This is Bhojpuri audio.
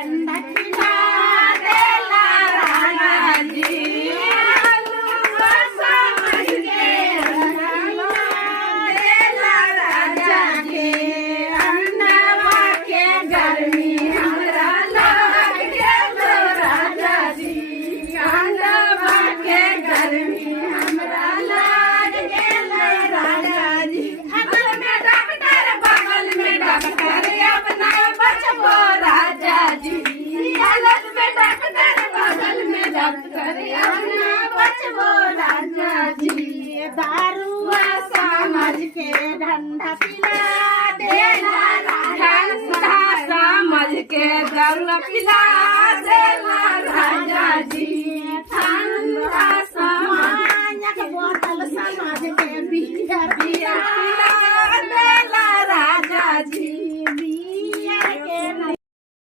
ठंडा पिला देला राजा जी हलवा समझ के देला राजा जी अंडवा के गर्मी हमरा लग गेलो राजा जी अंडवा के गर्मी हमरा लग गेलो राजा जी बगल में डॉक्टर अपना बचबो राजा जी हालत में डॉक्टर बगल में डॉक्टर अपना बचबो राजा जी दारुआ समझ के ठंडा पिला देला ठंडा समझ के दारुआ पिला देला राजा जी ठंडा समझ के बोतल समझ के बियर